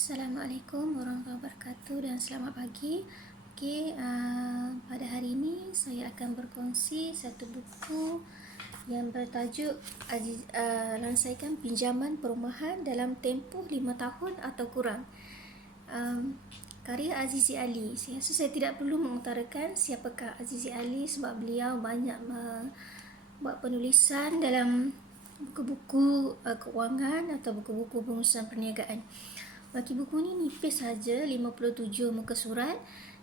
Assalamualaikum warahmatullahi wabarakatuh dan selamat pagi. Pada hari ini saya akan berkongsi satu buku yang bertajuk Lansaikan Pinjaman Perumahan dalam tempoh 5 tahun atau kurang. Karya Azizi Ali. Saya rasa saya tidak perlu mengutarakan siapakah Azizi Ali sebab beliau banyak buat penulisan dalam buku-buku keuangan atau buku-buku pengurusan perniagaan. Bagi buku ni nipis saja, 57 muka surat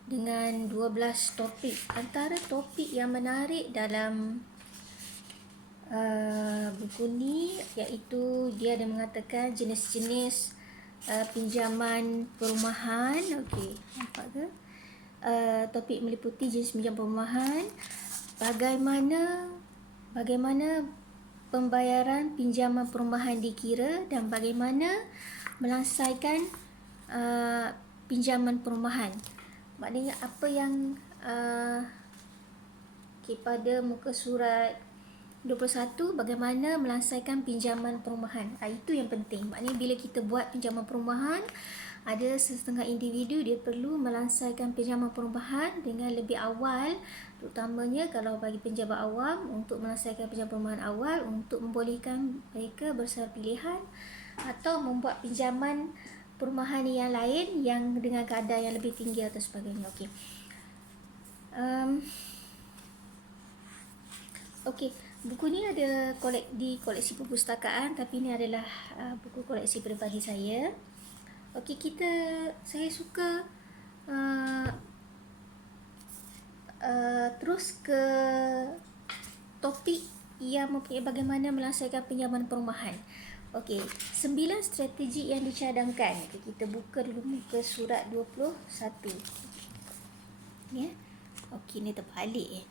dengan 12 topik. Antara topik yang menarik dalam buku ni iaitu dia ada mengatakan jenis-jenis pinjaman perumahan. Okey, nampak ke? Topik meliputi jenis pinjaman perumahan, bagaimana pembayaran pinjaman perumahan dikira dan bagaimana melansaikan pinjaman perumahan. Maknanya apa yang pada muka surat 21, bagaimana melansaikan pinjaman perumahan. Itu yang penting. Maknanya bila kita buat pinjaman perumahan, ada setengah individu dia perlu melansaikan pinjaman perumahan dengan lebih awal, terutamanya kalau bagi penjabat awam untuk melansaikan pinjaman perumahan awal untuk membolehkan mereka bersara pilihan atau membuat pinjaman perumahan yang lain yang dengan kadar yang lebih tinggi atau sebagainya. Okey, buku ni ada di koleksi perpustakaan, tapi ini adalah buku koleksi peribadi saya. Okey, saya suka terus ke topik yang mempunyai bagaimana melansaikan pinjaman perumahan. Okey, 9 strategi yang dicadangkan. Kita buka dulu muka surat 21. Ya. Okey, ni terbalik.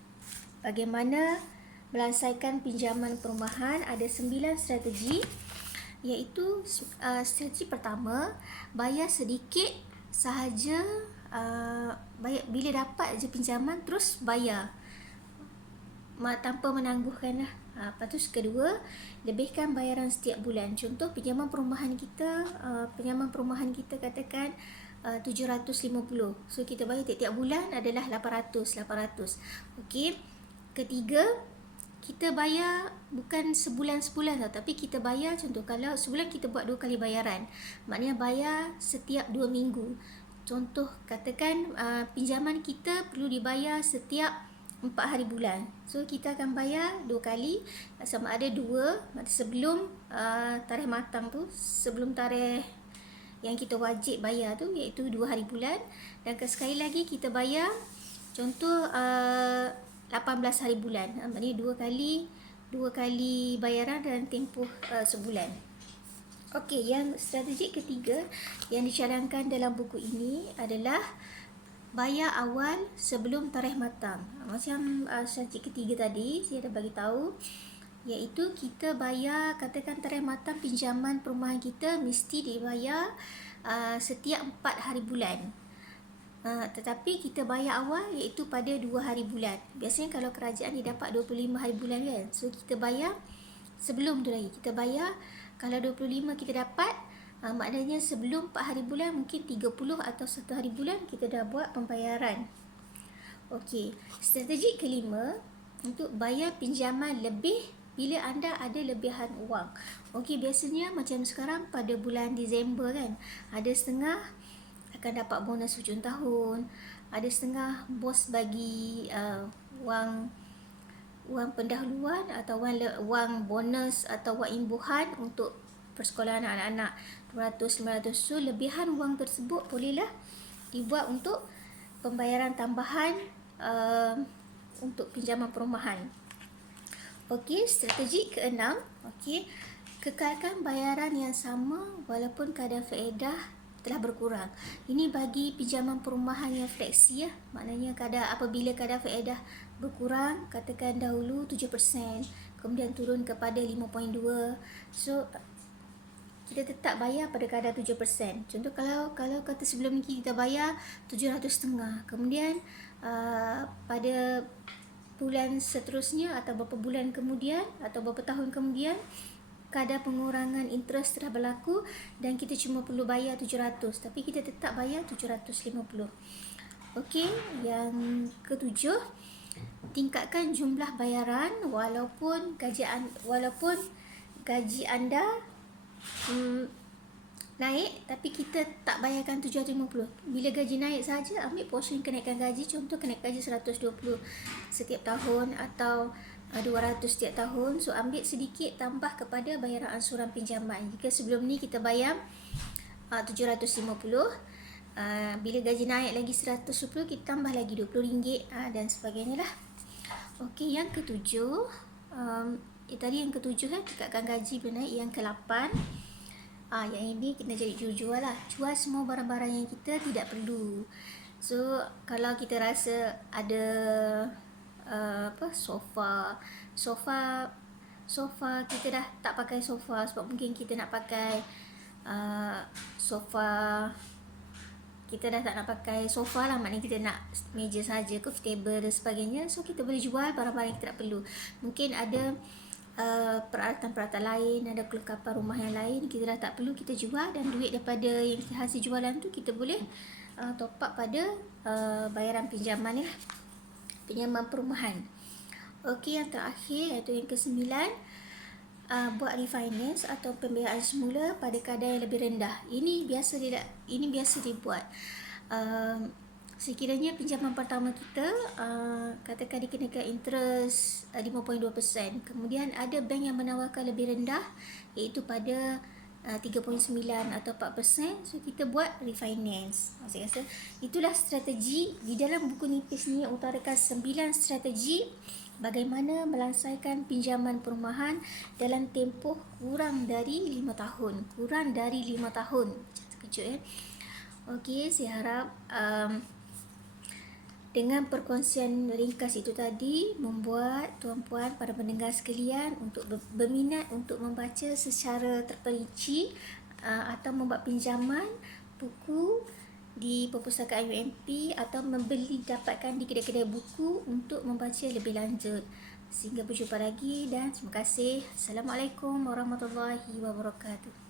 Bagaimana melansaikan pinjaman perumahan, ada 9 strategi, iaitu strategi pertama, bayar sedikit sahaja, bila dapat je pinjaman terus bayar tanpa menangguhkan lah. Lepas tu kedua, lebihkan bayaran setiap bulan. Contoh pinjaman perumahan kita katakan 750. So kita bayar tiap-tiap bulan adalah 800. Okey. Ketiga, kita bayar bukan sebulan-sebulan tau, tapi kita bayar, contoh kalau sebulan kita buat 2 kali bayaran, maknanya bayar setiap 2 minggu. Contoh katakan pinjaman kita perlu dibayar setiap 4 hari bulan. So kita akan bayar 2 kali, sama ada 2 sebelum tarikh matang tu, sebelum tarikh yang kita wajib bayar tu, iaitu 2 hari bulan, dan sekali lagi kita bayar contoh 18 hari bulan. Maknanya 2 kali bayaran dalam tempoh sebulan. Okey, yang strategi ketiga yang dicadangkan dalam buku ini adalah bayar awal sebelum tarikh matang. Macam strategi ketiga tadi saya dah bagi tahu, iaitu kita bayar, katakan tarikh matang pinjaman perumahan kita mesti dibayar setiap 4 hari bulan. Tetapi kita bayar awal iaitu pada 2 hari bulan. Biasanya kalau kerajaan dia dapat 25 hari bulan kan. So kita bayar sebelum tu lagi. Kita bayar kalau 25 kita dapat, maknanya sebelum 4 hari bulan, mungkin 30 atau 1 hari bulan kita dah buat pembayaran. Okey, strategi kelima, untuk bayar pinjaman lebih bila anda ada lebihan wang. Okey, biasanya macam sekarang pada bulan Disember kan, ada setengah akan dapat bonus hujung tahun, ada setengah bos bagi wang pendahuluan atau wang bonus atau wang imbuhan untuk persekolahan anak-anak 200-500. So lebihan wang tersebut bolehlah dibuat untuk pembayaran tambahan untuk pinjaman perumahan. Okey, strategi keenam, okey, kekalkan bayaran yang sama walaupun kadar faedah telah berkurang. Ini bagi pinjaman perumahan yang fleksi ya. Maknanya apabila kadar faedah berkurang, katakan dahulu 7%, kemudian turun kepada 5.2. So kita tetap bayar pada kadar 7%. Contoh kalau kata sebelum ni kita bayar 750, kemudian pada bulan seterusnya atau beberapa bulan kemudian atau beberapa tahun kemudian kadar pengurangan interest telah berlaku dan kita cuma perlu bayar 700, tapi kita tetap bayar 750. Okey, yang ketujuh, tingkatkan jumlah bayaran walaupun gaji anda naik, tapi kita tak bayarkan 750. Bila gaji naik saja, ambil portion kenaikan gaji. Contoh kenaikan gaji 120 setiap tahun atau 200 setiap tahun. So ambil sedikit tambah kepada bayaran ansuran pinjaman. Jika sebelum ni kita bayar 750, bila gaji naik lagi 110, kita tambah lagi RM20 dan sebagainya lah. Okey, yang ketujuh, tadi yang ketujuh tingkatkan gaji bila naik. Yang ke-8, yang ini kita jadi jual lah. Jual semua barang-barang yang kita tidak perlu. So kalau kita rasa ada sofa kita dah tak pakai sofa, sebab mungkin kita nak pakai sofa, kita dah tak nak pakai sofa lah, maknanya kita nak meja saja, coffee table dan sebagainya. So kita boleh jual barang-barang yang kita tak perlu. Mungkin ada peralatan-peralatan lain, ada kelengkapan rumah yang lain kita dah tak perlu, kita jual, dan duit daripada yang hasil jualan tu kita boleh top up pada bayaran pinjaman ya, pinjaman perumahan. Okey, yang terakhir iaitu yang ke-9, buat refinance atau pembiayaan semula pada kadar yang lebih rendah. Ini biasa dibuat. Sekiranya pinjaman pertama kita katakan dikenakan interest 5.2%, kemudian ada bank yang menawarkan lebih rendah iaitu pada 3.9 atau 4%, so kita buat refinance. Saya rasa itulah strategi di dalam buku nipis ni yang utarakan 9 strategi bagaimana melangsaikan pinjaman perumahan dalam tempoh kurang dari 5 tahun. Sekejap ya. Okey, saya harap dengan perkongsian ringkas itu tadi membuat tuan-puan para pendengar sekalian untuk berminat untuk membaca secara terperinci atau membuat pinjaman buku di perpustakaan UMP atau dapatkan di kedai-kedai buku untuk membaca lebih lanjut. Sehingga berjumpa lagi dan terima kasih. Assalamualaikum warahmatullahi wabarakatuh.